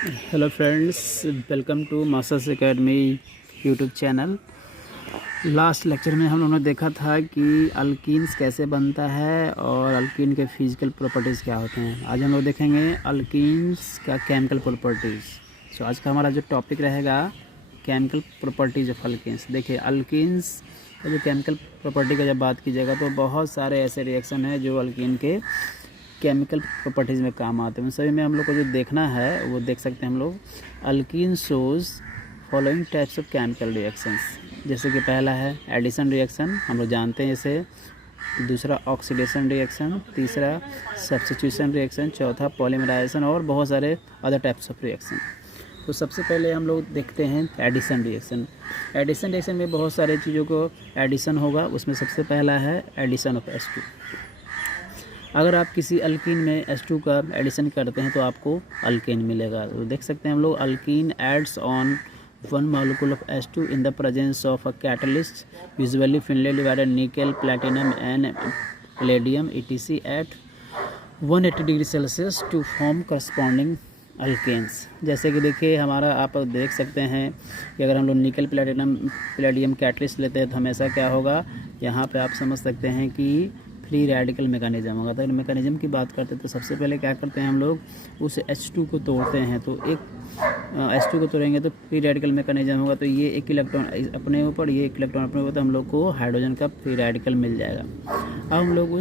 Hello friends, welcome to Masters Academy YouTube channel. Last lecture में हम लोगों ने देखा था कि अल्कीन्स कैसे बनता है और अल्कीन के फिजिकल प्रॉपर्टीज़ क्या होते हैं। आज हम लोग देखेंगे अल्कीन्स का केमिकल प्रॉपर्टीज़। सो आज का हमारा जो टॉपिक रहेगा केमिकल प्रॉपर्टीज़ ऑफ अल्कीन्स। देखिए, अल्कीन्स का जो केमिकल प्रॉपर्टी का जब बात कीजिएगा तो बहुत सारे ऐसे रिएक्शन हैं जो अल्कीन के केमिकल प्रॉपर्टीज़ में काम आते हैं। उन सभी में हम लोग को जो देखना है वो देख सकते हैं हम लोग। Alkyne shows following types of chemical reactions, जैसे कि पहला है एडिशन रिएक्शन, हम लोग जानते हैं इसे। दूसरा ऑक्सीडेशन रिएक्शन, तीसरा सब्स्टिट्यूशन रिएक्शन, चौथा पॉलीमराइजेशन और बहुत सारे अदर टाइप्स ऑफ रिएक्शन। तो सबसे पहले हम लोग देखते हैं एडिशन रिएक्शन। एडिशन रिएक्शन में बहुत सारे चीज़ों को एडिशन होगा, उसमें सबसे पहला है एडिशन ऑफ H2। अगर आप किसी अल्कीन में H2 का एडिशन करते हैं तो आपको अल्केन मिलेगा। तो देख सकते हैं हम लोग, alkene adds on 1 molecule of H2 in the presence of a catalyst, usually finely divided nickel, platinum and palladium etc. at 180 degree Celsius to form corresponding alkanes. जैसे कि देखिए, हमारा आप देख सकते हैं कि अगर हम लोग निकल प्लेटिनम पैलेडियम कैटलिस्ट लेते हैं तो हमेशा क्या होगा, यहाँ पे आप समझ सकते हैं कि फ्री रेडिकल मैकेनिज्म होगा। तो मैकेनिज्म की बात करते हैं तो सबसे पहले क्या करते हैं हम लोग, उस H2 को तोड़ते हैं। तो एक H2 को तोड़ेंगे तो फ्री रेडिकल मैकेनिज्म होगा। तो ये एक इलेक्ट्रॉन अपने ऊपर, ये एक इलेक्ट्रॉन अपने ऊपर, तो हम लोग को हाइड्रोजन का फ्री रेडिकल मिल जाएगा। अब हम लोग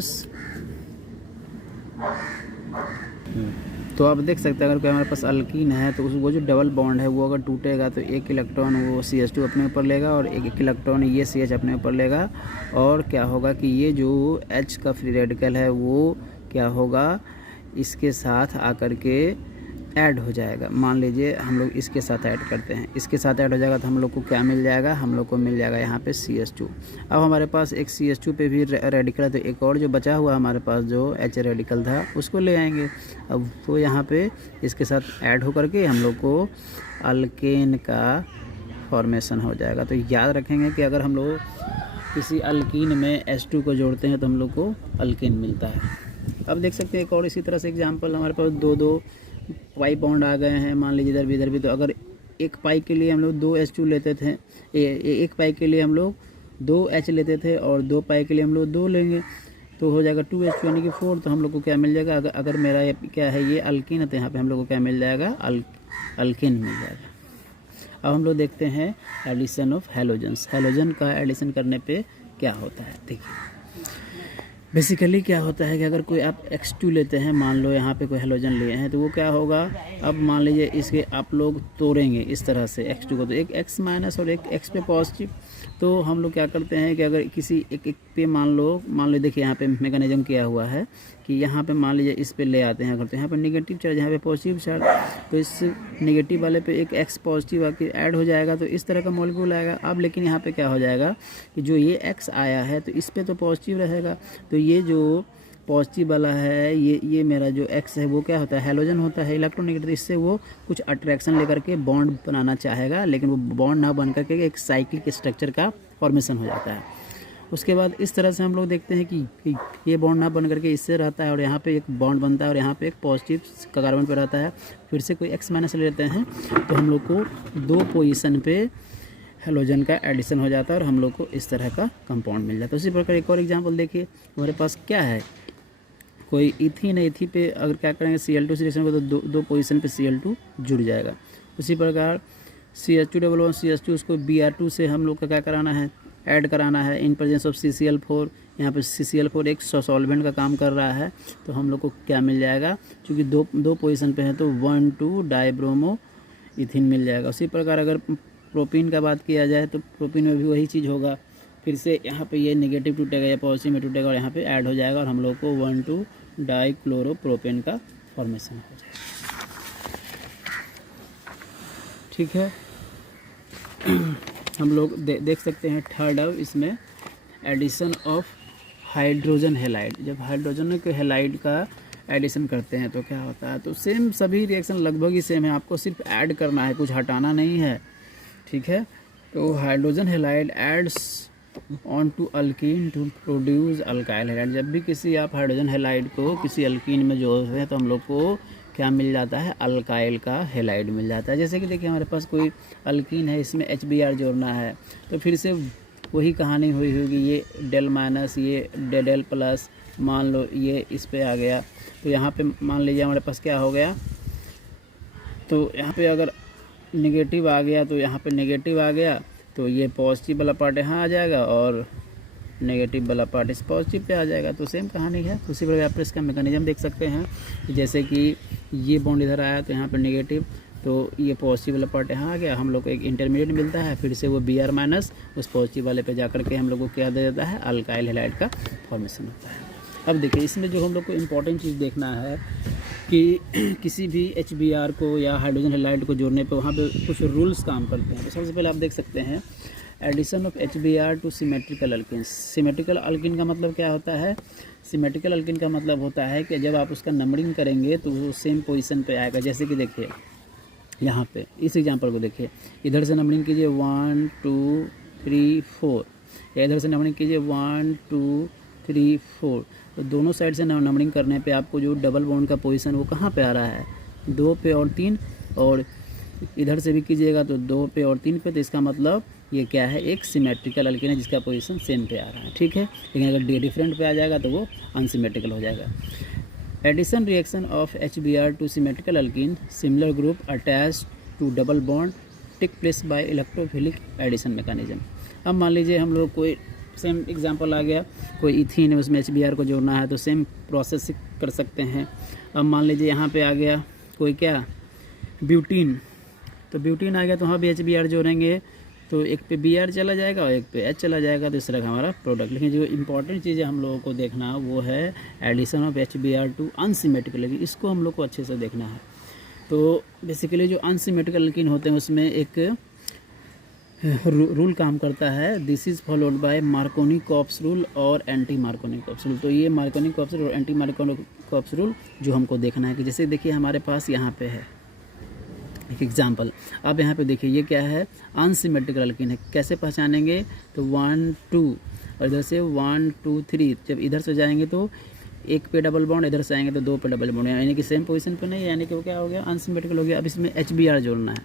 तो आप देख सकते हैं, अगर कोई हमारे पास अल्कीन है तो वो जो डबल बॉन्ड है वो अगर टूटेगा तो एक इलेक्ट्रॉन वो CH2 अपने ऊपर लेगा और एक इलेक्ट्रॉन ये CH अपने ऊपर लेगा। और क्या होगा कि ये जो H का फ्री रेडिकल है वो क्या होगा, इसके साथ आकर के ऐड हो जाएगा। मान लीजिए हम लोग इसके साथ ऐड करते हैं, इसके साथ ऐड हो जाएगा तो हम लोग को क्या मिल जाएगा, हम लोग को मिल जाएगा यहाँ पे CH2। अब हमारे पास एक CH2 पे भी रेडिकल है, तो एक और जो बचा हुआ हमारे पास जो H रेडिकल था उसको ले आएंगे। अब वो यहाँ पे इसके साथ ऐड हो करके हम लोग को अल्केन का फॉर्मेशन हो जाएगा। तो याद रखेंगे कि अगर हम लोग किसी अल्कीन में H2 को जोड़ते हैं तो हम लोग को अल्केन मिलता है। अब देख सकते हैं एक और इसी तरह से एग्जाम्पल, हमारे पास दो पाई बॉन्ड आ गए हैं, मान लीजिए इधर भी। तो अगर एक पाई के लिए हम लोग 2 H2 लेते थे, एक पाई के लिए हम लोग 2 H लेते थे और 2 पाई के लिए हम लोग 2 लेंगे तो हो जाएगा 2H2 यानी कि 4। तो हम लोग को क्या मिल जाएगा, अगर मेरा क्या है ये अल्कीन है तो यहाँ पे हम लोग को क्या मिल जाएगा, अल्कीन मिल जाएगा। अब हम लोग देखते हैं एडिशन ऑफ हैलोजन्स। हैलोजन का एडिशन करने पे क्या होता है। देखिए, बेसिकली क्या होता है कि अगर कोई आप X2 लेते हैं, मान लो यहाँ पे कोई हेलोजन लिए हैं, तो वो क्या होगा, अब मान लीजिए इसके आप लोग तोड़ेंगे इस तरह से X2 को, तो एक X माइनस और एक X पे पॉजिटिव। तो हम लोग क्या करते हैं कि अगर किसी एक पे मान लो देखिए यहाँ पे मैकेनिज्म किया हुआ है कि यहाँ पे मान लीजिए इस पे ले आते हैं, अगर तो यहाँ पे नेगेटिव चार्ज, यहाँ पे पॉजिटिव चार्ज, तो इस नेगेटिव वाले पे एक X पॉजिटिव आके ऐड हो जाएगा, तो इस तरह का मॉलिक्यूल आएगा। अब लेकिन यहाँ पे क्या हो जाएगा कि जो ये X आया है तो इस पे तो पॉजिटिव रहेगा, तो ये जो पॉजिटिव वाला है, ये मेरा जो X है वो क्या होता है, हैलोजन होता है, इलेक्ट्रोनेगेटिव। तो इससे वो कुछ अट्रैक्शन लेकर के बॉन्ड बनाना चाहेगा, लेकिन वो बॉन्ड ना बन करके एक साइक्लिक स्ट्रक्चर का फॉर्मेशन हो जाता है। उसके बाद इस तरह से हम लोग देखते हैं कि ये बॉन्ड ना बन करके इससे रहता है और यहाँ पे एक बॉन्ड बनता है और यहाँ पे एक पॉजिटिव का कार्बन पे रहता है। फिर से कोई X माइनस लेते हैं तो हम लोग को 2 पोजीशन पे हेलोजन का एडिशन हो जाता है और हम लोग को इस तरह का कंपाउंड मिल जाता है। उसी प्रकार एक और एग्जांपल देखिए, हमारे पास क्या है, कोई इथीन है, इथी पे अगर क्या करेंगे Cl2 रिएक्शन को तो दो पोजीशन पे Cl2 जुड़ जाएगा। उसी प्रकार CH2 CH2 उसको Br2 से हम लोग का क्या कराना है, ऐड कराना है इन प्रेजेंस ऑफ CCl4। यहाँ पे CCl4 एक सॉल्वेंट का काम कर रहा है, तो हम लोग को क्या मिल जाएगा, क्योंकि दो पोजीशन पे है तो 1,2 डाइब्रोमो इथिन मिल जाएगा। उसी प्रकार अगर प्रोपीन का बात किया जाए तो प्रोपीन में भी वही चीज़ होगा, फिर से यहाँ पे ये नेगेटिव टूटेगा या पॉजिटिव में टूटेगा और यहाँ पे ऐड हो जाएगा और हम लोग को 1,2 डाइक्लोरोप्रोपेन का फॉर्मेशन हो जाएगा। ठीक है, हम लोग देख सकते हैं थर्ड अब इसमें एडिशन ऑफ हाइड्रोजन हैलाइड। जब हाइड्रोजन के हैलाइड का एडिशन करते हैं तो क्या होता है, तो सेम सभी रिएक्शन लगभग ही सेम है, आपको सिर्फ ऐड करना है, कुछ हटाना नहीं है। ठीक है, तो hydrogen halide adds on to alkene to produce alkyl halide. जब भी किसी आप हाइड्रोजन हैलाइड को किसी अल्कीन में जोड़ते हैं तो हम लोग को क्या मिल जाता है, अल्काइल का हैलाइड मिल जाता है। जैसे कि देखिए हमारे पास कोई अल्कीन है, इसमें HBr जोड़ना है, तो फिर से वही कहानी हुई होगी, ये डेल माइनस, ये डेल प्लस, मान लो ये इस पे आ गया, तो यहाँ पे मान लीजिए हमारे पास क्या हो गया, तो यहाँ पे अगर नेगेटिव आ गया तो यहाँ पे नेगेटिव आ गया, तो ये पॉजिटिव वाला पार्ट यहाँ आ जाएगा और नेगेटिव वाला पार्ट इस पॉजिटिव पे आ जाएगा। तो सेम कहानी है। तो उसी प्रकार आप इसका मैकेनिज्म देख सकते हैं, जैसे कि ये बॉन्ड इधर आया तो यहाँ पर नेगेटिव, तो ये पॉजिटिव वाला पार्ट यहाँ आ गया, हम लोग को एक इंटरमीडिएट मिलता है, फिर से वो Br माइनस उस पॉजिटिव वाले पे जाकर के हम लोग को क्या दे देता है, अल्काइल हैलाइड का फॉर्मेशन होता है। अब देखिए इसमें जो हम लोग को इम्पोर्टेंट चीज़ देखना है कि किसी भी HBr को या हाइड्रोजन हैलाइड को जोड़ने पे वहाँ पे कुछ रूल्स काम करते हैं। तो सबसे पहले आप देख सकते हैं addition of HBr to symmetrical alkene. Symmetrical alkene का मतलब क्या होता है, सिमेट्रिकल अल्किन का मतलब होता है कि जब आप उसका नंबरिंग करेंगे तो वो सेम पोजीशन पे आएगा। जैसे कि देखिए यहाँ पे इस एग्जांपल को देखिए, इधर से नंबरिंग कीजिए 1 2 3 4, या इधर से नंबरिंग कीजिए 1 2 3 4, तो दोनों साइड से नंबरिंग करने पे आपको जो डबल बॉन्ड का पोजीशन वो कहाँ पे आ रहा है, 2 पे और 3, और इधर से भी कीजिएगा तो 2 पे और 3 पे, तो इसका मतलब ये क्या है, एक सिमेट्रिकल अल्किन है जिसका पोजीशन सेम पे आ रहा है, ठीक है। लेकिन अगर डिफरेंट पे आ जाएगा तो वो अनसिमेट्रिकल हो जाएगा। Addition reaction of HBr to symmetrical alkene, similar group attach to double bond take place by electrophilic addition mechanism. अब मान लीजिए हम लोग कोई सेम एग्जांपल आ गया, कोई इथीन है उसमें HBr को जोड़ना है, तो सेम प्रोसेस कर सकते हैं। अब मान लीजिए यहाँ पे आ गया कोई क्या, ब्यूटीन, तो ब्यूटीन आ गया तो वहाँ भी HBr जोड़ेंगे, तो एक पे Br चला जाएगा और एक पे H चला जाएगा, तो इस तरह का हमारा प्रोडक्ट। लेकिन जो इंपॉर्टेंट चीज़ है हम लोगों को देखना वो है addition of HBr to unsymmetrical, इसको हम लोग को अच्छे से देखना है। तो बेसिकली जो अनसिमेट्रिकल अल्किन होते हैं उसमें एक रूल काम करता है, this is followed by Markovnikov-cops rule और एंटी मार्कोनी-कॉप्स रूल। तो ये मार्कोनी-कॉप्स रूल और एंटी मार्कोनी-कॉप्स रूल जो हमको देखना है कि जैसे देखिए हमारे पास यहाँ पे है एक एग्जाम्पल। अब यहाँ पे देखिए ये क्या है, अनसिमेट्रिकल अल्किन है। कैसे पहचानेंगे, तो 1 2 और इधर से 1 2 3, जब इधर से जाएंगे तो एक पे डबल बॉन्ड, इधर से आएंगे तो 2 पे डबल बॉन्ड, यानी कि सेम पोजीशन पे नहीं, यानी कि वो क्या हो गया, अनसिमेट्रिकल हो गया। अब इसमें HBr जोड़ना है,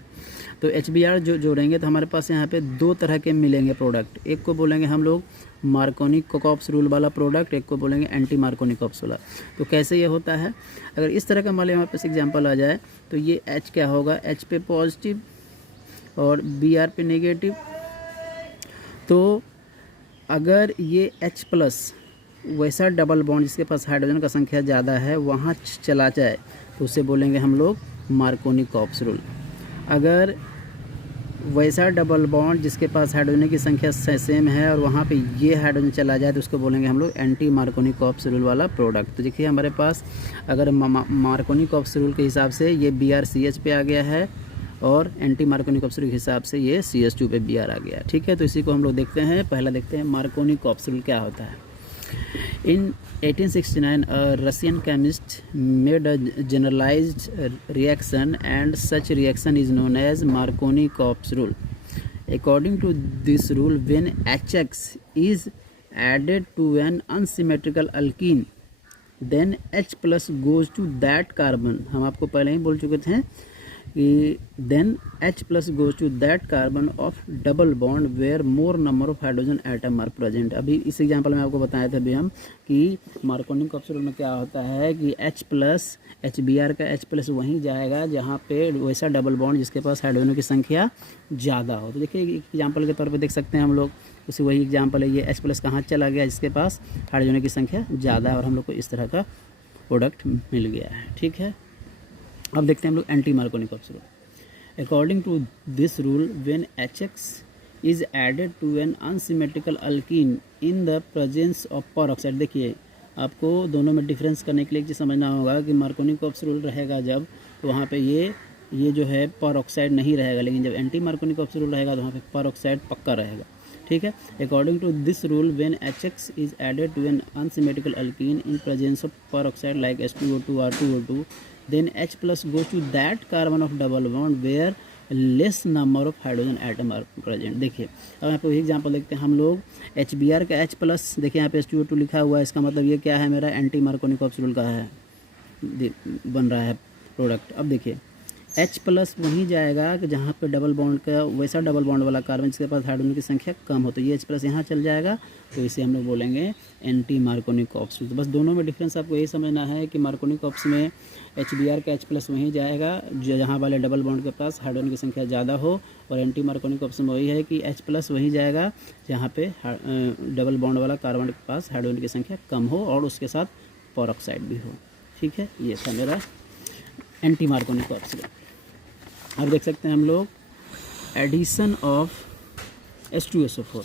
तो HBr जो जोड़ेंगे तो हमारे पास यहाँ पे 2 तरह के मिलेंगे प्रोडक्ट। एक को बोलेंगे हम लोग मार्कोनी-कॉप्स रूल वाला प्रोडक्ट, एक को बोलेंगे एंटी मार्कोनी-कॉप्स वाला। तो कैसे ये होता है, अगर इस तरह का मान लीजिए हमारे पास एग्जाम्पल आ जाए, तो ये H क्या होगा, H पे पॉजिटिव और Br पे नेगेटिव। तो अगर ये H प्लस वैसा डबल बॉन्ड जिसके पास हाइड्रोजन का संख्या ज़्यादा है वहाँ चला जाए तो उसे बोलेंगे हम लोग मार्कोनी-कॉप्स रूल। अगर वैसा डबल बॉन्ड जिसके पास हाइड्रोजन की संख्या सेम है और वहाँ पे ये हाइड्रोजन चला जाए तो उसको बोलेंगे हम लोग एंटी मार्कोनी-कॉप्स रूल वाला प्रोडक्ट। तो देखिए हमारे पास अगर मार्कोनी-कॉप्स रूल के हिसाब से ये BrCH पे आ गया है और एंटी मार्कोनी-कॉप्स रूल के हिसाब से ये CH2 पे Br आ गया, ठीक है। तो इसी को हम लोग देखते हैं। पहला देखते हैं मार्कोनी-कॉप्स रूल क्या होता है। In 1869, a Russian chemist made a generalized reaction, and such reaction is known as Marconi-Kopf rule. According to this rule, when HX is added to an unsymmetrical alkene, then H plus goes to that carbon. हम आपको पहले ही बोल चुके थे कि then H plus goes to that carbon of double bond where more number of hydrogen atom are present. अभी इस example में आपको बताया था अभी हम कि मार्कोनी-कॉप्स रूल में क्या होता है कि H प्लस HBr का H प्लस वहीं जाएगा जहाँ पे वैसा डबल बॉन्ड जिसके पास हाइड्रोजनों की संख्या ज़्यादा हो। तो देखिए एग्जांपल के तौर पे देख सकते हैं हम लोग, उसी वही एग्जांपल है, ये H प्लस कहाँ चला गया जिसके पास हाइड्रोजनों की संख्या ज़्यादा है और हम लोग को इस तरह का प्रोडक्ट मिल गया है, ठीक है। अब देखते हैं हम लोग anti Markovnikov's rule. According to this rule, when HX is added to an unsymmetrical alkene in the presence of peroxide. देखिए आपको दोनों में डिफरेंस करने के लिए एक चीज़ समझना होगा कि मार्कोनी-कॉप्स रूल रहेगा जब तो वहाँ पे ये जो है परऑक्साइड नहीं रहेगा, लेकिन जब एंटी मार्कोनी-कॉप्स रूल रहेगा तो वहाँ पे परऑक्साइड पक्का रहेगा, ठीक है। According to this rule, when HX is added to an unsymmetrical alkene in presence of peroxide like H2O2 R2O2, then H plus goes to that carbon of double bond where less number of hydrogen atom are present। देखिए अब यहाँ पे वही example देखते हैं हम लोग, HBr का H प्लस, देखिए यहाँ पे H2O2 लिखा हुआ है, इसका मतलब ये क्या है, मेरा एंटी मार्कोनी-कॉप्स रूल का है बन रहा है प्रोडक्ट। अब देखिए H प्लस वहीं जाएगा कि जहाँ पे डबल बॉन्ड का वैसा डबल बॉन्ड वाला कार्बन जिसके पास हाइड्रोजन की संख्या कम हो, तो ये H प्लस यहाँ चल जाएगा, तो इसे हम लोग बोलेंगे एंटी मार्कोनिक ऑप्स। तो बस दोनों में डिफरेंस आपको यही समझना है कि मार्कोनिक ऑप्स में HBr का H प्लस वहीं जाएगा जहाँ वाले डबल बॉन्ड के पास हाइड्रोजन की संख्या ज़्यादा हो, और एंटी मार्कोनिक ऑप्स में वही है कि H प्लस वहीं जाएगा जहाँ पे डबल बॉन्ड वाला कार्बन के पास हाइड्रोजन की संख्या कम हो और उसके साथ पेरोक्साइड भी हो। ठीक है, ये था मेरा एंटी मार्कोनिक ऑप्स। अब देख सकते हैं हम लोग addition of H2SO4।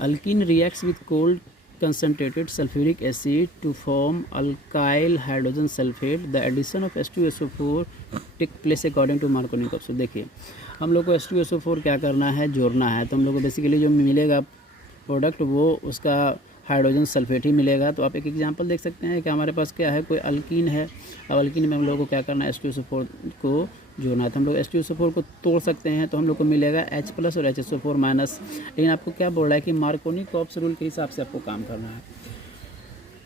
Alkene reacts with cold concentrated sulfuric acid to form alkyl hydrogen sulfate. The addition of H2SO4 take place according to Marconi curve. देखिए हम लोग को H2SO4 क्या करना है, जोड़ना है। तो हम लोग को बेसिकली जो मिलेगा प्रोडक्ट वो उसका हाइड्रोजन सल्फेट ही मिलेगा। तो आप एक एग्जांपल देख सकते हैं कि हमारे पास क्या है, कोई अल्कीन है। अब अल्कीन में हम लोग को क्या करना है, H2SO4 को जोड़ना है। तो हम लोग H2SO4 को तोड़ सकते हैं, तो हम लोग को मिलेगा H प्लस और HSO4 माइनस। लेकिन आपको क्या बोल रहा है कि मार्कोनी कॉप्स रूल के हिसाब से आपको काम करना है।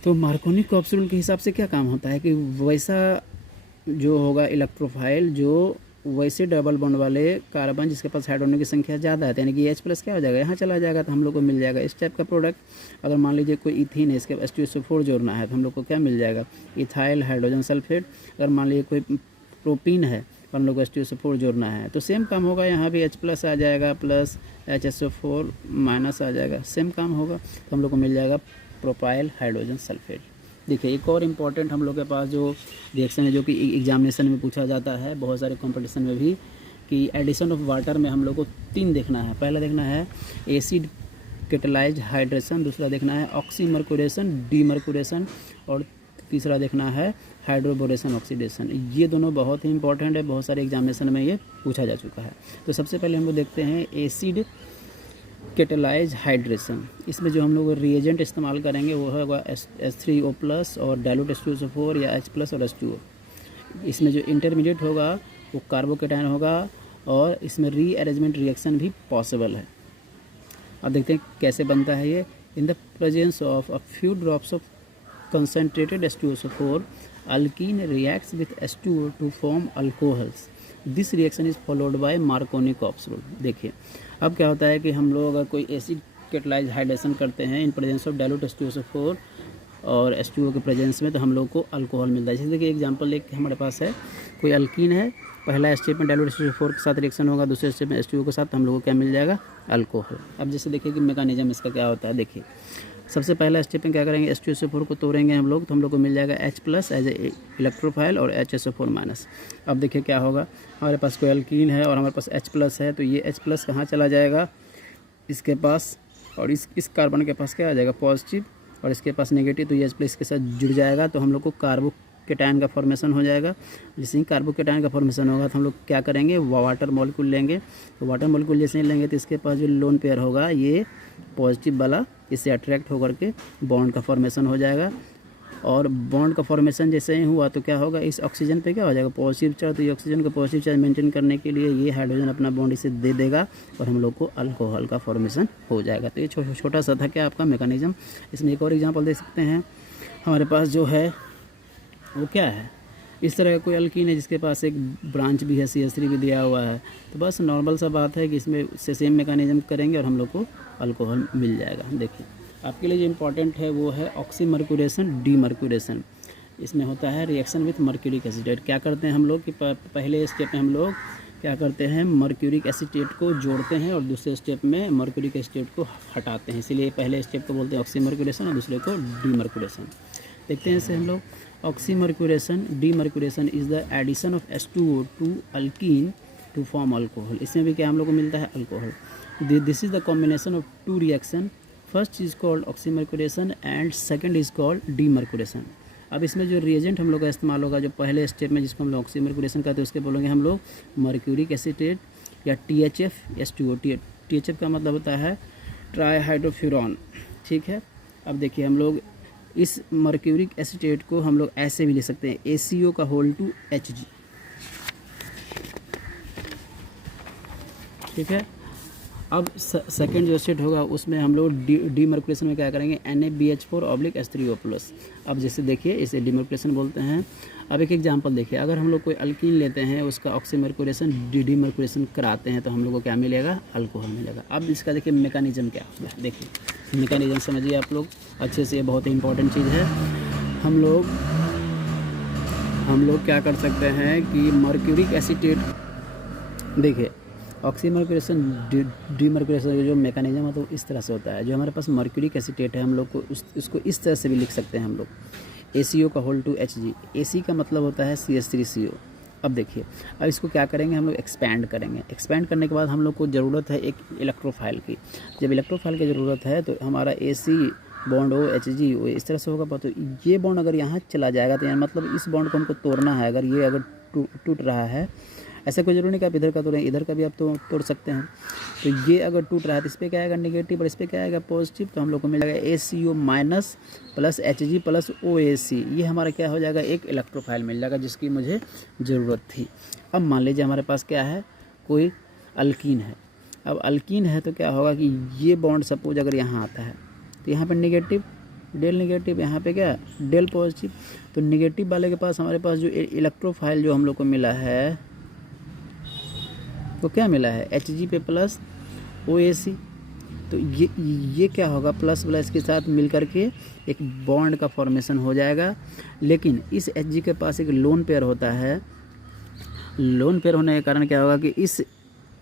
तो मार्कोनी कॉप्स रूल के हिसाब से क्या काम होता है कि वैसा जो होगा इलेक्ट्रोफाइल, जो वैसे डबल बॉन्ड वाले कार्बन जिसके पास हाइड्रोजन की संख्या ज़्यादा है, यानी कि H प्लस क्या हो जाएगा, यहाँ चला जाएगा, तो हम लोग को मिल जाएगा इस टाइप का प्रोडक्ट। अगर मान लीजिए कोई इथीन है, इसके H2SO4 जोड़ना है, तो हम लोग को क्या मिल जाएगा, इथाइल हाइड्रोजन सल्फेट। अगर मान लीजिए कोई प्रोपीन है, हम लोग को H2SO4 जोड़ना है, तो सेम काम होगा, यहाँ भी H प्लस आ जाएगा प्लस HSO4 माइनस आ जाएगा, सेम काम होगा, तो हम लोग को मिल जाएगा प्रोपाइल हाइड्रोजन सल्फेट। देखिए एक और इम्पॉर्टेंट हम लोग के पास जो रिएक्शन है, जो कि एग्जामिनेशन में पूछा जाता है बहुत सारे कंपटीशन में भी, कि एडिशन ऑफ वाटर में हम लोग को 3 देखना है। पहला देखना है एसिड कैटालाइज्ड हाइड्रेशन, दूसरा देखना है ऑक्सीमर्क्यूरेशन डीमर्क्यूरेशन, और तीसरा देखना है हाइड्रोबोरेशन ऑक्सीडेशन। ये दोनों बहुत ही इंपॉर्टेंट है, बहुत सारे एग्जामिनेशन में ये पूछा जा चुका है। तो सबसे पहले हम लोग देखते हैं एसिड कैटालाइज हाइड्रेशन। इसमें जो हम लोग रिएजेंट इस्तेमाल करेंगे वो होगा H3O प्लस और डाइल्यूट H2SO4 या H प्लस और H2O। इसमें जो इंटरमीडिएट होगा वो कार्बोकेटायन होगा, और इसमें रीअरेंजमेंट रिएक्शन भी पॉसिबल है। अब देखते हैं कैसे बनता है ये। इन the presence of a few drops of concentrated H2SO4, alkene reacts with H2O to form alcohols. This reaction is followed by Markovnikov rule. देखिए अब क्या होता है कि हम लोग अगर कोई एसिड कैटालाइज हाइड्रेशन करते हैं इन प्रेजेंस ऑफ डाइल्यूट H2SO4 और H2O के प्रेजेंस में, तो हम लोग को अल्कोहल मिलता है। जैसे देखिए एग्जांपल एक हमारे पास है, कोई अल्कीन है, पहला स्टेप में डाइल्यूट H2SO4 के साथ रिएक्शन होगा, दूसरे स्टेप में H2O के साथ, तो हम लोग को क्या मिल जाएगा, अल्कोहल। अब जैसे देखिए कि मैकेनिज्म इसका क्या होता है। देखिए सबसे पहला स्टेप में क्या करेंगे, H2SO4 को तोड़ेंगे हम लोग, तो हम लोग को मिल जाएगा H plus as a electrophile और HSO4 माइनस। अब देखिए क्या होगा, हमारे पास कोई अल्कीन है और हमारे पास H प्लस है, तो ये H प्लस कहाँ चला जाएगा, इसके पास, और इस कार्बन के पास क्या आ जाएगा, पॉजिटिव, और इसके पास नेगेटिव, तो ये H प्लस के साथ जुड़ जाएगा, तो हम लोग को कार्बोकेटायन का फॉर्मेशन हो जाएगा। जैसे ही कार्बोकेटायन का फॉर्मेशन होगा तो हम लोग क्या करेंगे, वाटर मॉलिक्यूल लेंगे। तो वाटर मॉलिक्यूल जैसे ही लेंगे तो इसके पास जो लोन पेयर होगा ये पॉजिटिव वाला, इससे अट्रैक्ट होकर के बॉन्ड का फॉर्मेशन हो जाएगा। और बॉन्ड का फॉर्मेशन जैसे ही हुआ तो क्या होगा, इस ऑक्सीजन पे क्या हो जाएगा, पॉजिटिव चार्ज। तो ये ऑक्सीजन का पॉजिटिव चार्ज मेंटेन करने के लिए ये हाइड्रोजन अपना बॉन्ड इसे दे देगा और हम लोग को अल्कोहल का फॉर्मेशन हो जाएगा। तो ये छोटा सा था क्या आपका मैकेनिज्म। इसमें एक और एग्जांपल देख सकते हैं, हमारे पास जो है वो क्या है, इस तरह का कोई अल्कीन है जिसके पास एक ब्रांच भी है, CH3 भी दिया हुआ है। तो बस नॉर्मल सा बात है कि इसमें से सेम मैकेनिज्म करेंगे और हम लोग को अल्कोहल मिल जाएगा। देखिए आपके लिए जो इम्पोर्टेंट है वो है ऑक्सीमर्क्यूरेशन डीमर्क्यूरेशन। इसमें होता है रिएक्शन विथ मर्क्यूरिक एसिटेट। क्या करते हैं हम लोग कि पहले स्टेप में हम लोग क्या करते हैं, मर्क्यूरिक एसिटेट को जोड़ते हैं और दूसरे स्टेप में मर्क्यूरिक एसिटेट को हटाते हैं, इसीलिए पहले स्टेप को बोलते हैं ऑक्सीमर्क्यूरेशन और दूसरे को डीमर्क्यूरेशन। देखते हैं इसे हम लोग। Oxymercuration demercuration is the addition of H2O to alkene to form alcohol. इसमें भी क्या हम लोग को मिलता है, alcohol. This is the combination of two reaction, first is called oxymercuration and second is called demercuration. अब इसमें जो रिएजेंट हम लोग का इस्तेमाल होगा, जो पहले स्टेप में जिसको हम लोग ऑक्सीमर्क्यूरेशन करते हैं उसके बोलेंगे हम लोग मर्क्यूरिक एसिटेट या THF H2O। THF का मतलब होता है ट्राईहाइड्रोफ्यूरॉन, ठीक है। अब देखिए हम लोग इस मर्क्यूरिक एसिटेट को हम लोग ऐसे भी लिख सकते हैं, ACO का होल टू Hg, ठीक है। अब सेकेंड जो स्टेट होगा उसमें हम लोग डीमर्कुलेशन में क्या करेंगे, NaBH4/H3O+। अब जैसे देखिए इसे डीमर्कुलेशन बोलते हैं। अब एक एग्जांपल देखिए, अगर हम लोग कोई अल्कीन लेते हैं, उसका ऑक्सीमर्कुलेशन डीमर्कुलेशन कराते हैं तो हम लोग को क्या मिलेगा, अल्कोहल मिलेगा। अब इसका देखिए मैकेनिज्म क्या होगा, देखिए मैकेनिज्म समझिए आप लोग अच्छे से, बहुत ही इंपॉर्टेंट चीज़ है। हम लोग क्या कर सकते हैं कि मर्क्यूरिक एसीटेट, देखिए ऑक्सीमर्कुलेशन डीमर्कुलेशन जो मैकेनिज्म है तो इस तरह से होता है। जो हमारे पास मर्क्यूरिक एसीटेट है हम लोग को उसको इस तरह से भी लिख सकते हैं हम लोग, ACO का होल टू Hg। AC का मतलब होता है CH3CO। अब देखिए, अब इसको क्या करेंगे हम लोग, एक्सपैंड करेंगे। एक्सपैंड करने के बाद हम लोग को ज़रूरत है एक इलेक्ट्रोफाइल की। जब इलेक्ट्रोफाइल की ज़रूरत है तो हमारा AC बॉन्ड हो Hg वो इस तरह से होगा। तो ये बॉन्ड अगर यहाँ चला जाएगा तो यानी मतलब इस बॉन्ड को हमको तोड़ना है। अगर ये टूट रहा है, ऐसा कोई ज़रूरी नहीं कि आप इधर का तोड़ें, इधर का भी आप तोड़ सकते हैं। तो ये अगर टूट रहा है तो इस पर क्या आएगा, नेगेटिव, और इस पर क्या आएगा, पॉजिटिव। तो हम लोग को मिल जाएगा ACO- plus Hg plus OAC। ये हमारा क्या हो जाएगा, एक इलेक्ट्रोफाइल मिल जाएगा जिसकी मुझे ज़रूरत थी। अब मान लीजिए हमारे पास क्या है, कोई अल्कीन है। अब अल्कीन है तो क्या होगा कि ये बॉन्ड सपोज अगर यहाँ आता है तो यहाँ पर नेगेटिव, डेल नेगेटिव, यहाँ पे क्या, डेल पॉजिटिव। तो नेगेटिव वाले के पास हमारे पास जो इलेक्ट्रोफाइल जो हम लोग को मिला है तो क्या मिला है, Hg पे प्लस OAC। तो ये क्या होगा, प्लस प्लस के साथ मिल करके एक बॉन्ड का फॉर्मेशन हो जाएगा। लेकिन इस Hg के पास एक लोन पेयर होता है। लोन पेयर होने के कारण क्या होगा कि इस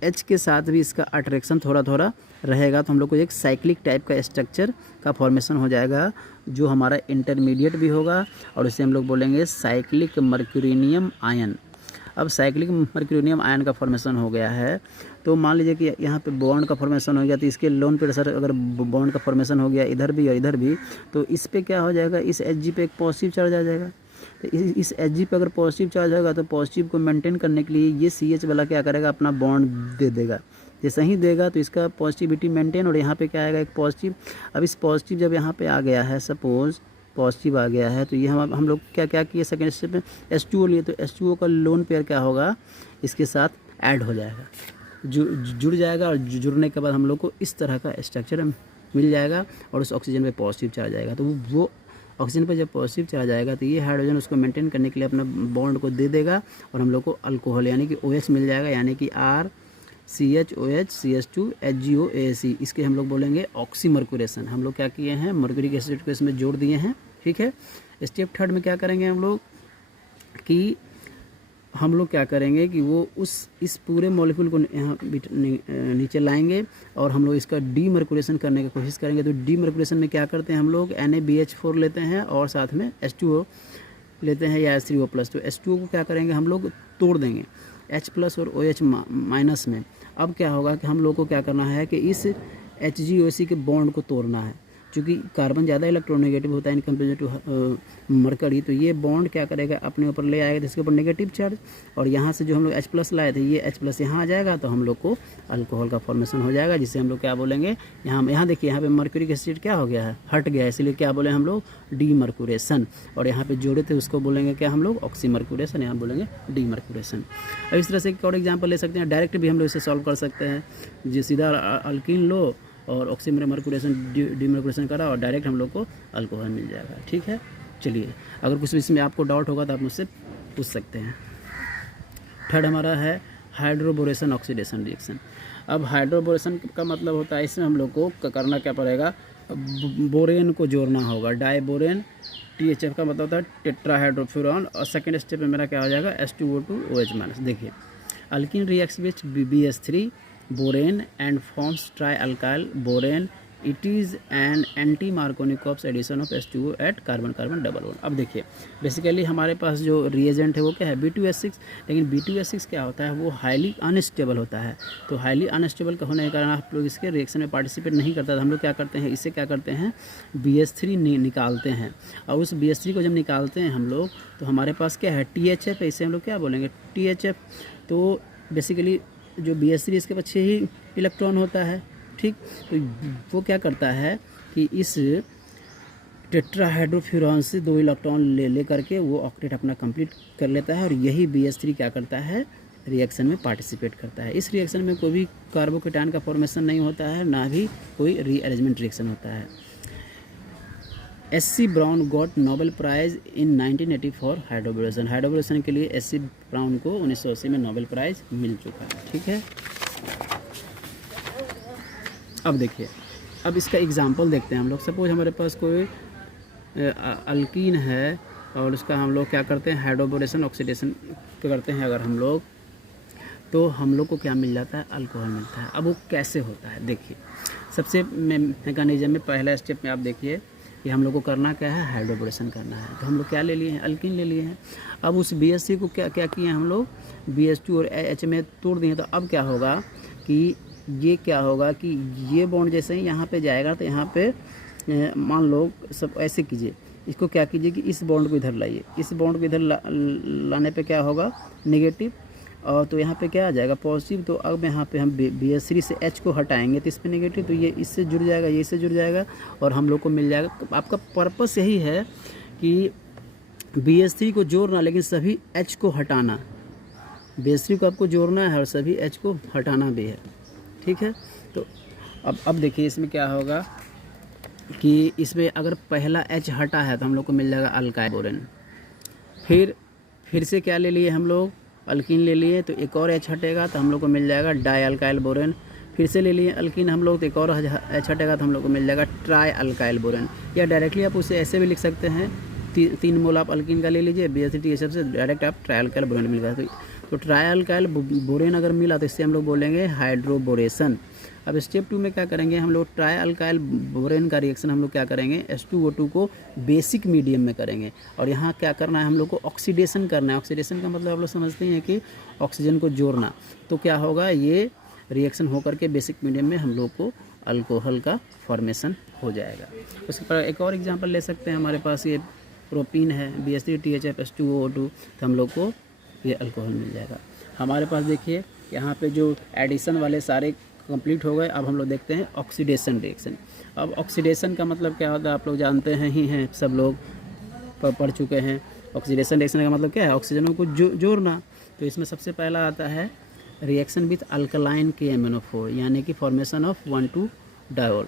H के साथ भी इसका अट्रैक्शन थोड़ा थोड़ा रहेगा। तो हम लोग को एक साइक्लिक टाइप का स्ट्रक्चर का फॉर्मेशन हो जाएगा जो हमारा इंटरमीडिएट भी होगा, और इसे हम लोग बोलेंगे साइक्लिक मर्क्यूरिनियम आयन। अब साइक्लिक मर्क्यूरिनियम आयन का फॉर्मेशन हो गया है तो मान लीजिए कि यहाँ पे बॉन्ड का फॉर्मेशन हो गया, तो इसके लोन पे सर अगर बॉन्ड का फॉर्मेशन हो गया इधर भी और इधर भी, तो इस पे क्या हो जाएगा, इस Hg पे एक पॉजिटिव चार्ज आ जाएगा। तो इस Hg पे अगर पॉजिटिव चार्ज होगा तो पॉजिटिव को मेंटेन करने के लिए ये CH वाला क्या करेगा, अपना बॉन्ड दे देगा। जैसे ही देगा तो इसका पॉजिटिविटी मेंटेन, और यहाँ पे क्या आएगा, एक पॉजिटिव। अब इस पॉजिटिव जब यहाँ पे आ गया है, सपोज पॉजिटिव आ गया है, तो ये हम लोग क्या किए, सेकेंड स्टेप में H2O लिए। तो H2O का लोन पेयर क्या होगा, इसके साथ ऐड हो जाएगा, जुड़ जाएगा। और जुड़ने के बाद हम लोग को इस तरह का स्ट्रक्चर मिल जाएगा, और उस ऑक्सीजन पे पॉजिटिव चार्ज आएगा। तो वो ऑक्सीजन पे जब पॉजिटिव चार्ज आएगा तो ये हाइड्रोजन उसको मेंटेन करने के लिए अपना बॉन्ड को दे देगा, और हम लोग को अल्कोहल यानी कि OH मिल जाएगा, यानी कि RCHOH CH2 HgO AAC। इसके हम लोग बोलेंगे ऑक्सीमर्कुलेशन। हम लोग क्या किए हैं, मर्क्यूरिक एसिड को इसमें जोड़ दिए हैं। ठीक है, स्टेप थर्ड में क्या करेंगे हम लोग कि क्या करेंगे कि वो इस पूरे मॉलिक्यूल को यहाँ नीचे लाएंगे, और हम लोग इसका डीमर्कुलेशन करने की कोशिश करेंगे। तो डीमर्कुलेशन में क्या करते हैं हम लोग, NaBH4 लेते हैं और साथ में H2O लेते हैं या H3O+। तो H2O को क्या करेंगे हम लोग, तोड़ देंगे H+ और OH- में। अब क्या होगा कि हम लोग को क्या करना है कि इस HgOC के बॉन्ड को तोड़ना है। चूँकि कार्बन ज़्यादा इलेक्ट्रोनेगेटिव होता है इन कंपेयर टू मरकरी, तो ये बॉन्ड क्या करेगा, अपने ऊपर ले आएगा इसके ऊपर नेगेटिव चार्ज, और यहाँ से जो हम लोग H+ लाए थे ये H+ यहाँ आ जाएगा, तो हम लोग को अल्कोहल का फॉर्मेशन हो जाएगा, जिसे हम लोग क्या बोलेंगे, यहाँ देखिए यहाँ पे मर्क्यूरिक एसिड क्या हो गया है, हट गया है, इसलिए क्या बोले हम लोग, डीमर्कुलेशन। और यहाँ पे जोड़े थे उसको बोलेंगे क्या हम लोग, ऑक्सीमर्कुलेशन, यहाँ बोलेंगे डीमर्कुलेशन। अब इस तरह से एक और एग्जाम्पल ले सकते हैं, डायरेक्ट भी हम लोग इसे सॉल्व कर सकते हैं। जो सीधा अल्कीन लो और ऑक्सीमर्कुलेशन डीमर्कुलेशन करा और डायरेक्ट हम लोग को अल्कोहल मिल जाएगा। ठीक है, चलिए अगर कुछ इसमें आपको डाउट होगा तो आप मुझसे पूछ सकते हैं। थर्ड हमारा है हाइड्रोबोरेशन ऑक्सीडेशन रिएक्शन। अब हाइड्रोबोरेशन का मतलब होता है, इसमें हम लोग को करना क्या पड़ेगा, बोरेन को जोड़ना होगा, डाइबोरेन। THF का मतलब होता है टेट्राहाइड्रोफ्यूरॉन, और सेकेंड स्टेप में मेरा क्या हो जाएगा, H2O2OH-। देखिए alkene reacts with BH3 borane and forms trialkyl borane. It is an anti Markovnikov addition of H2O at carbon carbon double bond. अब देखिए बेसिकली हमारे पास जो रिएजेंट है वो क्या है, B2H6। लेकिन B2H6 क्या होता है, वो हाईली अनस्टेबल होता है। तो हाईली अनस्टेबल का होने के कारण आप लोग इसके रिएक्शन में पार्टिसिपेट नहीं करता। हम लोग क्या करते हैं, इससे क्या करते हैं, BH3 निकालते हैं, और उस BH3 को जब निकालते हैं हम लोग तो हमारे पास क्या है, THF है, इसे हम लोग क्या बोलेंगे, THF। तो बेसिकली जो BH3 इसके पीछे ही इलेक्ट्रॉन होता है। ठीक, तो वो क्या करता है कि इस टेट्राहाइड्रोफ्यूरॉन से 2 इलेक्ट्रॉन ले करके वो ऑक्टेट अपना कंप्लीट कर लेता है, और यही BH3 क्या करता है, रिएक्शन में पार्टिसिपेट करता है। इस रिएक्शन में कोई भी कार्बोकेटायन का फॉर्मेशन नहीं होता है, ना भी कोई रीअरेंजमेंट रिएक्शन होता है। SC. Brown got Nobel prize in 1980 for hydroboration. Hydroboration के लिए एस.सी. ब्राउन को 1980 में नोबेल प्राइज़ मिल चुका है। ठीक है, अब देखिए, अब इसका एग्जांपल देखते हैं हम लोग। सपोज हमारे पास कोई अल्कीन है और उसका हम लोग क्या करते हैं, हाइड्रोबोरेशन ऑक्सीडेशन करते हैं अगर हम लोग, तो हम लोग को क्या मिल जाता है, अल्कोहल मिलता है। अब वो कैसे होता है, देखिए सबसे मैकेनिज्म में पहला स्टेप में आप देखिए कि हम लोग को करना क्या है, हाइड्रोबोरेशन करना है। तो हम लोग क्या ले लिए हैं, अल्कीन ले लिए हैं। अब उस BH3 को क्या किए हैं हम लोग, BH2 और H में तोड़ दिए। तो अब क्या होगा कि ये क्या होगा कि ये बॉन्ड जैसे ही यहाँ पे जाएगा तो यहाँ पे मान लो सब ऐसे कीजिए, इसको क्या कीजिए कि इस बॉन्ड को इधर लाइए, इस बॉन्ड को इधर लाने पे क्या होगा, नेगेटिव, और तो यहाँ पे क्या आ जाएगा, पॉजिटिव। तो अब यहाँ पे हम BH3 से H को हटाएंगे तो इस पे नेगेटिव, तो ये इससे जुड़ जाएगा, ये इससे जुड़ जाएगा और हम लोग को मिल जाएगा। तो आपका पर्पस यही है कि BH3 को जोड़ना, लेकिन सभी H को हटाना। BH3 को आपको जोड़ना है और सभी H को हटाना भी है। ठीक है, तो अब देखिए इसमें क्या होगा कि इसमें अगर पहला H हटा है तो हम लोग को मिल जाएगा अल्काइल बोरेन। फिर से क्या ले लिए हम लोग, अल्कीन ले लिए, तो एक और H हटेगा तो हम लोग को मिल जाएगा डाई अल्काइल बोरेन। फिर से ले लिए अल्कीन हम लोग, तो एक और H हटेगा तो हम लोग को मिल जाएगा ट्राई अल्काइल बोरेन। या डायरेक्टली आप उसे ऐसे भी लिख सकते हैं, 3 मोल आप अल्कीन का ले लीजिए, BH3 से डायरेक्ट आप ट्राई अल्काइल बोरेन मिल गया। तो ट्राई अल्काइल बोरेन अगर मिला तो इससे हम लोग बोलेंगे हाइड्रोबोरेशन। अब स्टेप 2 में क्या करेंगे हम लोग, ट्राई अल्काइल बोरेन का रिएक्शन हम लोग क्या करेंगे, H2O2 को बेसिक मीडियम में करेंगे। और यहाँ क्या करना है हम लोग को, ऑक्सीडेशन करना है। ऑक्सीडेशन का मतलब आप लोग समझते हैं कि ऑक्सीजन को जोड़ना। तो क्या होगा, ये रिएक्शन होकर के बेसिक मीडियम में हम लोग को अल्कोहल का फॉर्मेशन हो जाएगा। उसके पर एक और एग्जांपल ले सकते हैं, हमारे पास ये प्रोपीन है, BH3THF H2O2, तो हम लोग को ये अल्कोहल मिल जाएगा। हमारे पास देखिए यहाँ पे जो एडिशन वाले सारे कंप्लीट हो गए। अब हम लोग देखते हैं ऑक्सीडेशन रिएक्शन। अब ऑक्सीडेशन का मतलब क्या होता है आप लोग जानते हैं, सब लोग पढ़ चुके हैं। ऑक्सीडेशन रिएक्शन का मतलब क्या है, ऑक्सीजनों को जोड़ना। तो इसमें सबसे पहला आता है रिएक्शन विथ अल्कलाइन KMnO4, यानी कि फॉर्मेशन ऑफ 1,2-डायोल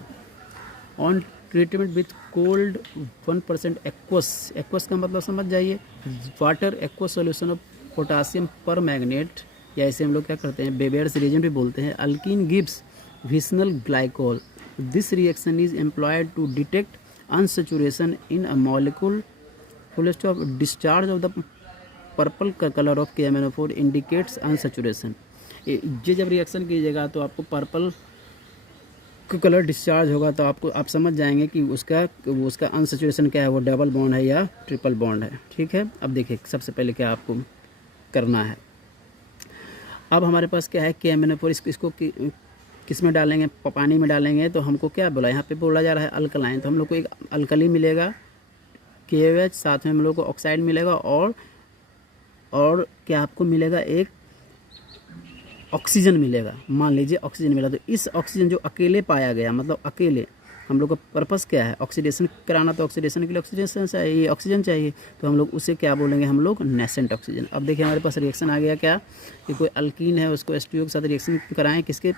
on treatment with cold 1% aqueous. Aqueous का मतलब समझ जाइए, water aqueous solution of potassium permanganate, या इसे हम लोग क्या करते हैं, बेबेयर्स रिएजेंट भी बोलते हैं। Alkene gives vicinal glycol. This reaction is employed to detect unsaturation in a molecule full stop. Discharge of the purple colour of KMnO4 indicates unsaturation. ये जब रिएक्शन कीजिएगा तो आपको पर्पल कलर डिस्चार्ज होगा, तो आप समझ जाएंगे कि उसका अनसेचुरेशन क्या है, वो डबल बॉन्ड है या ट्रिपल बॉन्ड है। ठीक है, अब देखिए सबसे पहले क्या आपको करना है। अब हमारे पास क्या है, KMnO4, इसको किस में डालेंगे, पानी में डालेंगे। तो हमको क्या बोला, यहाँ पे बोला जा रहा है अल्कलाइन, तो हम लोग को एक अल्कली मिलेगा KOH, साथ में हम लोग को ऑक्साइड मिलेगा, और क्या आपको मिलेगा, एक ऑक्सीजन मिलेगा। मान लीजिए ऑक्सीजन मिला, तो इस ऑक्सीजन जो अकेले पाया गया, मतलब अकेले, हम लोग का पर्पस क्या है, ऑक्सीडेशन कराना, तो ऑक्सीडेशन के लिए ऑक्सीडेशन चाहिए, ऑक्सीजन चाहिए, तो हम लोग उसे क्या बोलेंगे, हम लोग नेसेंट ऑक्सीजन। अब देखिए हमारे पास रिएक्शन आ गया क्या, कि कोई अल्कीन है, उसको H2O के साथ रिएक्शन कराएं, किसके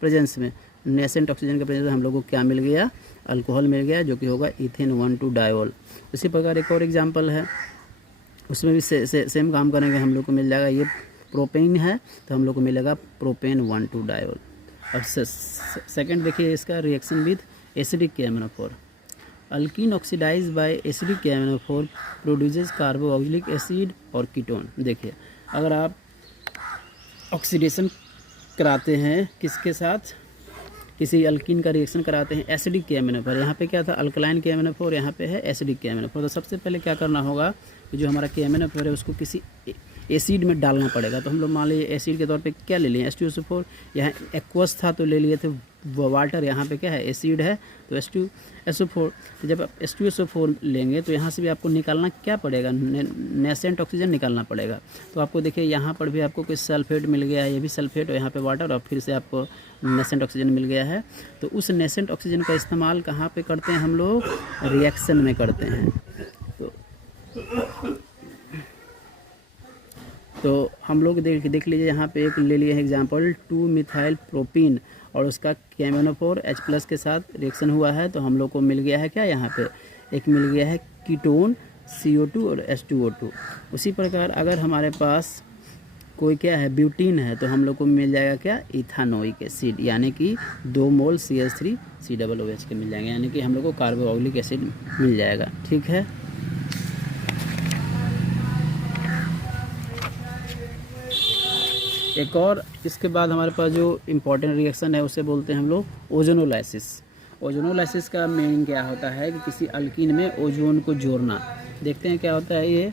प्रेजेंस में, नेसेंट ऑक्सीजन के प्रेजेंस में हम लोग को क्या मिल गया, अल्कोहल मिल गया, जो कि होगा इथेन 1,2-डायोल। इसी प्रकार एक और एग्जाम्पल है, उसमें भी सेम काम करेंगे, हम लोग को मिल जाएगा, ये प्रोपेन है तो हम लोग को मिलेगा प्रोपेन 1,2-डायोल। अब सेकंड देखिए इसका reaction with acidic KMnO4। Alkene oxidised by acidic KMnO4 produces carboxylic acid और कीटोन। देखिए अगर आप ऑक्सीडेशन कराते हैं किसके साथ, किसी अल्कीन का रिएक्शन कराते हैं एसिडिक KMnO4, यहाँ पे क्या था अल्कलाइन KMnO4, यहाँ पे है एसिडिक KMnO4। तो सबसे पहले क्या करना होगा कि जो हमारा KMnO4 है उसको किसी एसिड में डालना पड़ेगा। तो हम लोग मान लीजिए एसिड के तौर पे क्या ले लिए, H2SO4, यहाँ एक्वस था तो ले लिए थे वाटर, यहाँ पे क्या है एसिड है तो H2SO4। तो जब आप H2SO4 लेंगे तो यहाँ से भी आपको निकालना क्या पड़ेगा, नेसेंट ऑक्सीजन निकालना पड़ेगा। तो आपको देखिए यहाँ पर भी आपको कोई सल्फेट मिल गया है, ये भी सल्फेट और यहाँ पे वाटर, और फिर से आपको नेसेंट ऑक्सीजन मिल गया है। तो उस नेसेंट ऑक्सीजन का इस्तेमाल कहाँ पे करते हैं हम लोग, रिएक्शन में करते हैं। तो हम लोग देख लीजिए यहाँ पे एक ले लिए एग्जांपल 2 मिथाइल प्रोपीन और उसका KMnO4 H+ के साथ रिएक्शन हुआ है। तो हम लोग को मिल गया है क्या, यहाँ पे एक मिल गया है कीटोन CO2 और H2O2। उसी प्रकार अगर हमारे पास कोई क्या है ब्यूटीन है तो हम लोग को मिल जाएगा क्या, इथानोइक एसिड, यानी कि 2 मोल CH3COOH के मिल जाएंगे, यानी कि हम लोग को कार्बोक्सिलिक एसिड मिल जाएगा। ठीक है, एक और इसके बाद हमारे पास जो इम्पोर्टेंट रिएक्शन है उसे बोलते हैं हम लोग ओजोनोलाइसिस। ओजोनोलाइसिस का मीनिंग क्या होता है कि किसी अल्कीन में ओजोन को जोड़ना। देखते हैं क्या होता है ये।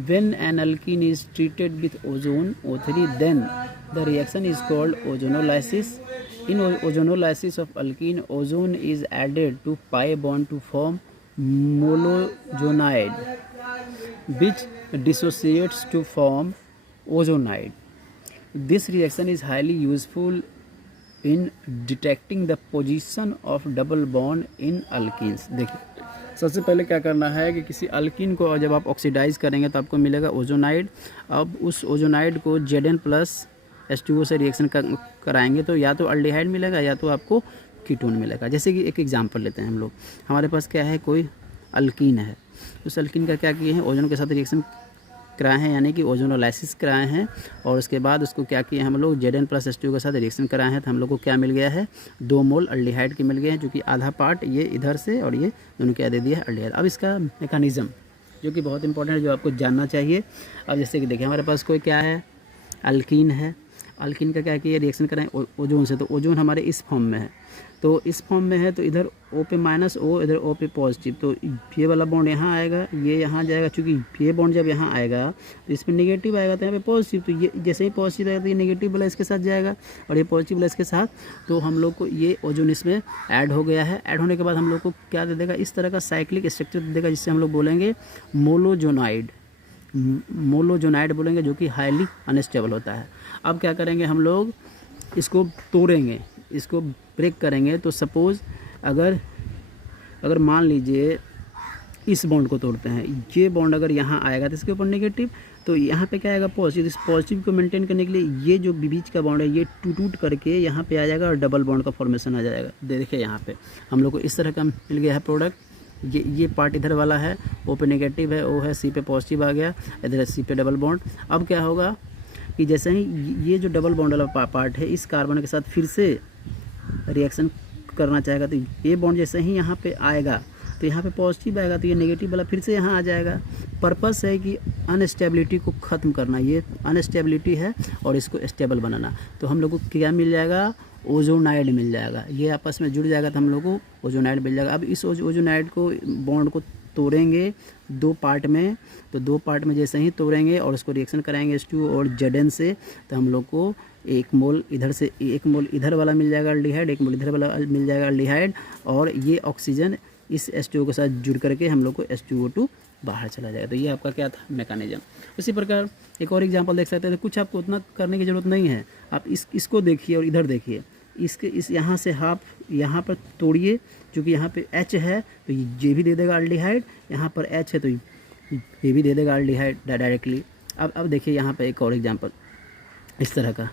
When an alkene is treated with ozone O3, then the reaction is called ozonolysis. In ozonolysis of alkene, ozone is added to pi bond to form molozonide, which dissociates to form ozonide. This reaction is highly useful in detecting the position of double bond in alkenes. देखिए सबसे पहले क्या करना है कि किसी alkyne को जब आप ऑक्सीडाइज करेंगे तो आपको मिलेगा ओजोनाइड। अब उस ओजोनाइड को Zn+H2O से रिएक्शन कराएंगे तो या तो अल्डिहाइड मिलेगा या तो आपको कीटोन मिलेगा। जैसे कि एक एग्जांपल लेते हैं हम लोग, हमारे पास क्या है, कोई अल्कीन है, उस अल्कीन का क्या किए हैं, ओजोन के साथ रिएक्शन कराए हैं, यानी कि ओजोनोलाइसिस कराए हैं, और उसके बाद उसको क्या किए हम लोग Zn+H2O के साथ रिएक्शन कराए हैं। तो हम लोग को क्या मिल गया है, 2 मोल अल्डिहाइड के मिल गए हैं, जो कि आधा पार्ट ये इधर से और ये दोनों क्या दे दिया है, अल्डिहाइड। अब इसका मैकेनिज़्म जो कि बहुत इंपॉर्टेंट है, जो आपको जानना चाहिए। अब जैसे कि देखिए हमारे पास कोई क्या है, अल्कीन है, अल्कीन का क्या किया, रिएक्शन कराएं ओजोन से, तो ओजोन हमारे इस फॉर्म में है, तो इस फॉर्म में है, तो इधर O पे -O, इधर O पे पॉजिटिव, तो ये वाला बॉन्ड यहाँ आएगा, ये यहाँ जाएगा, क्योंकि ये बॉन्ड जब यहाँ आएगा तो इस पर नेगेटिव आएगा, तो यहाँ पे पॉजिटिव, तो ये जैसे ही पॉजिटिव आएगा तो ये नेगेटिव वाला इसके साथ जाएगा और ये पॉजिटिव वाला इसके साथ, तो हम लोग को ये ओजोन इसमें ऐड हो गया है। ऐड होने के बाद हम लोग को क्या दे देगा, इस तरह का साइक्लिक स्ट्रक्चर दे देगा, जिससे हम लोग बोलेंगे मोलोजोनाइड बोलेंगे, जो कि हाईली अनस्टेबल होता है। अब क्या करेंगे हम लोग, इसको तोड़ेंगे, इसको ब्रेक करेंगे। तो सपोज़ अगर मान लीजिए इस बॉन्ड को तोड़ते हैं, ये बॉन्ड अगर यहाँ आएगा तो इसके ऊपर नेगेटिव, तो यहाँ पे क्या आएगा, पॉजिटिव। इस पॉजिटिव को मेंटेन करने के लिए ये जो बीच का बॉन्ड है ये टूट करके यहाँ पे आ जाएगा और डबल बॉन्ड का फॉर्मेशन आ जाएगा। देखिए यहाँ पे हम लोग को इस तरह का मिल गया है प्रोडक्ट। ये पार्ट इधर वाला है, O पे नेगेटिव है, O है, C पे पॉजिटिव आ गया, इधर C पे डबल बॉन्ड। अब क्या होगा कि जैसे ही ये जो डबल बॉन्ड वाला पार्ट है इस कार्बन के साथ फिर से रिएक्शन करना चाहेगा, तो ये बॉन्ड जैसे ही यहाँ पे आएगा तो यहाँ पे पॉजिटिव आएगा, तो ये नेगेटिव वाला फिर से यहाँ आ जाएगा। पर्पस है कि अनस्टेबिलिटी को ख़त्म करना, ये अनस्टेबिलिटी है और इसको स्टेबल बनाना। तो हम लोग को क्या मिल जाएगा, ओजोनाइड मिल जाएगा। ये आपस में जुड़ जाएगा तो हम लोग को ओजोनाइड मिल जाएगा। अब इस ओजोनाइड को बॉन्ड को तोड़ेंगे 2 पार्ट में, तो 2 पार्ट में जैसे ही तोड़ेंगे और उसको रिएक्शन कराएंगे H2O और Zn से, तो हम लोग को 1 मोल इधर से 1 मोल इधर वाला मिल जाएगा अल्डिहाइड, 1 मोल इधर वाला मिल जाएगा अल्डिहाइड, और ये ऑक्सीजन इस H2O के साथ जुड़ करके हम लोग को H2O2 बाहर चला जाएगा। तो ये आपका क्या था, मैकेनिज्म। उसी प्रकार एक और एग्जांपल देख सकते हैं। तो कुछ आपको उतना करने की ज़रूरत नहीं है, आप इसको देखिए और इधर देखिए, इस यहाँ से हाफ यहाँ पर तोड़िए, क्योंकि यहाँ पे H है तो ये भी दे देगा अल्डिहाइड, यहाँ पर H है तो ये भी दे देगा अल्डिहाइड डायरेक्टली। अब देखिए यहाँ पे एक और एग्जांपल इस तरह का,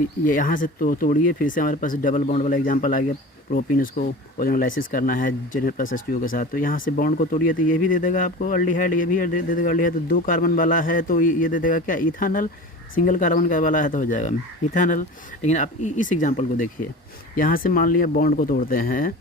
ये यहाँ से तोड़िए, फिर से हमारे पास डबल बॉन्ड वाला एग्जांपल आ गया, प्रोपीन, उसको ओजोनोलाइसिस करना है Zn+H2O के साथ, तो यहाँ से बॉन्ड को तोड़िए तो ये भी दे देगा आपको अल्डिहाइड, ये भी दे देगा अल्डिहाइड। तो 2 कार्बन वाला है तो ये दे देगा क्या, इथानल। सिंगल कार्बन का वाला है तो हो जाएगा इथानल। लेकिन आप इस एग्जांपल को देखिए, यहाँ से मान लिया बॉन्ड को तोड़ते हैं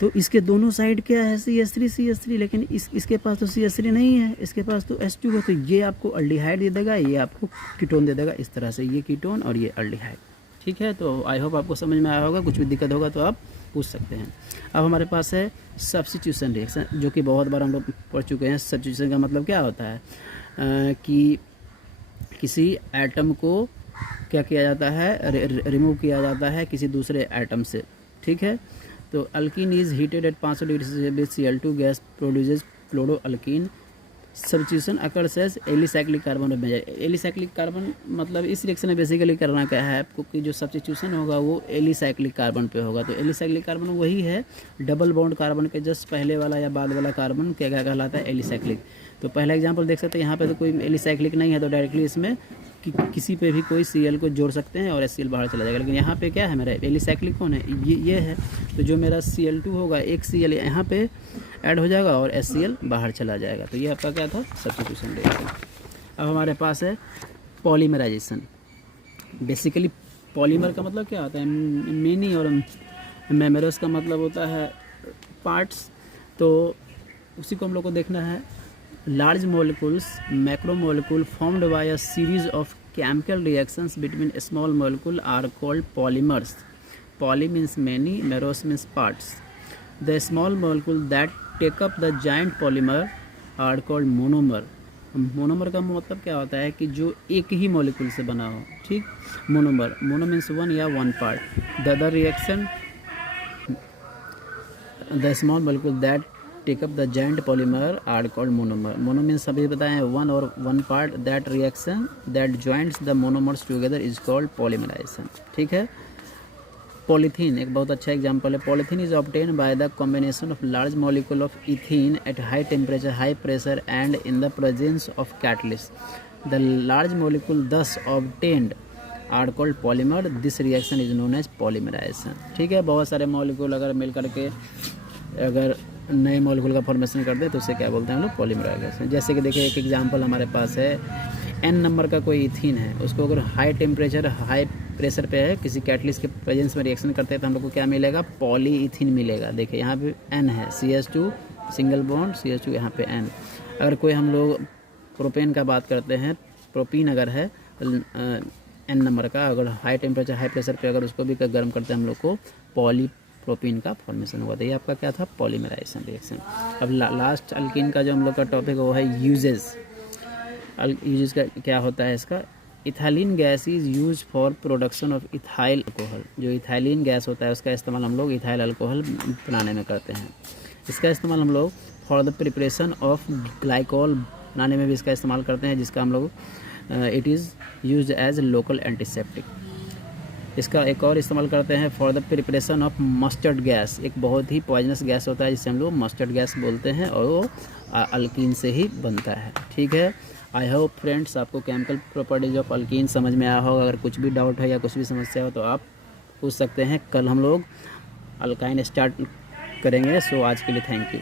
तो इसके दोनों साइड क्या है, CH3, लेकिन इसके पास तो CH3 नहीं है, इसके पास तो H2O, तो ये आपको अल्डिहाइड दे देगा, ये आपको कीटोन दे देगा। इस तरह से ये कीटोन और ये अल्डिहाइड। ठीक है, तो आई होप आपको समझ में आया होगा। कुछ भी दिक्कत होगा तो आप पूछ सकते हैं। अब हमारे पास है सब्स्टिट्यूशन रिएक्शन, जो कि बहुत बार हम लोग पढ़ चुके हैं। सब्स्टिट्यूशन का मतलब क्या होता है कि किसी एटम को क्या किया जाता है, रिमूव किया जाता है किसी दूसरे एटम से। ठीक है, तो alkene is heated at 500 degree Celsius, Cl2 gas produces fluoro alkene substitution occurs as alicyclic carbon of benzene. Alicyclic carbon मतलब इस रिएक्शन में बेसिकली करना क्या है आपको कि जो सब्स्टिट्यूशन होगा वो एलिसाइक्लिक कार्बन पे होगा। तो एलिसाइक्लिक कार्बन वही है डबल बॉन्ड कार्बन के जस्ट पहले वाला या बाद वाला कार्बन क्या कहलाता है, एलिसाइक्लिक। तो पहला एग्जांपल देख सकते हैं, यहाँ पे तो कोई एलिसाइक्लिक नहीं है तो डायरेक्टली इसमें किसी पे भी कोई Cl को जोड़ सकते हैं और HCl बाहर चला जाएगा। लेकिन यहाँ पे क्या है मेरा एलिसाइक्लिक कौन है, ये है। तो जो मेरा Cl2 होगा एक Cl यहाँ पे ऐड हो जाएगा और HCl बाहर चला जाएगा। तो ये आपका क्या था, सब्स्टिट्यूशन रिएक्शन। अब हमारे पास है पॉलीमराइजेशन। बेसिकली पॉलीमर का मतलब क्या होता है, मेनी, और मेमरस का मतलब होता है पार्ट्स। तो उसी को हम लोग को देखना है। Large molecules macromolecule formed by a series of chemical reactions between a small molecule are called polymers. Poly means many, meros means parts. The small molecule that take up the giant polymer are called monomer. Monomer का मतलब क्या होता है कि जो एक ही molecule से बना हो, ठीक। मोनोमर, मोनो मीन्स वन या one part. The other reaction the small molecule that take up the giant polymer are called monomer. Mono means अभी बताएं वन और one part. That reaction that joints the monomers together is called polymerisation, ठीक है। Polythene एक बहुत अच्छा example है। Polythene is obtain by the combination of large molecule of ethene at high temperature, high pressure and in the presence of catalyst. The large molecule thus obtained are called polymer. This reaction is known as polymerisation, ठीक है। बहुत सारे molecule अगर मिल करके अगर नए molecule का formation कर दे तो उसे क्या बोलते हैं हम लोग, पॉलीमराइजेशन। जैसे कि देखिए एक एग्जांपल हमारे पास है, n नंबर का कोई इथीन है, उसको अगर हाई टेम्परेचर हाई प्रेशर पे है किसी कैटलिस्ट के प्रेजेंस में रिएक्शन करते हैं तो हम लोग को क्या मिलेगा, पॉली इथीन मिलेगा। देखिए यहाँ पे n है, CH2 सिंगल बॉन्ड CH2, यहाँ पे n। अगर कोई हम लोग प्रोपेन का बात करते हैं, प्रोपीन अगर है n नंबर का, अगर हाई टेम्परेचर हाई प्रेशर पे अगर उसको भी गर्म करते हैं हम लोग को पॉलीप्रोपीन का फॉर्मेशन हुआ था। ये आपका क्या था, पॉलीमराइजेशन रिएक्शन। अब लास्ट अल्कीन का जो हम लोग का टॉपिक है वो है यूजेस। यूजेस का क्या होता है इसका, ethylene gas is use for production of ethyl alcohol. जो इथाइलिन गैस होता है उसका इस्तेमाल हम लोग इथाइल अल्कोहल बनाने में करते हैं। इसका इस्तेमाल हम लोग for the preparation of glycol बनाने में भी इसका इस्तेमाल करते हैं, जिसका हम लोग it is use as local antiseptic. इसका एक और इस्तेमाल करते हैं for the preparation of mustard gas. एक बहुत ही पॉइजनस गैस होता है जिसे हम लोग मस्टर्ड गैस बोलते हैं और वो अल्कीन से ही बनता है, ठीक है। आई होप फ्रेंड्स आपको केमिकल प्रॉपर्टीज ऑफ अल्कीन समझ में आया होगा। अगर कुछ भी डाउट है या कुछ भी समस्या हो तो आप पूछ सकते हैं। कल हम लोग अल्काइन स्टार्ट करेंगे। सो आज के लिए थैंक यू।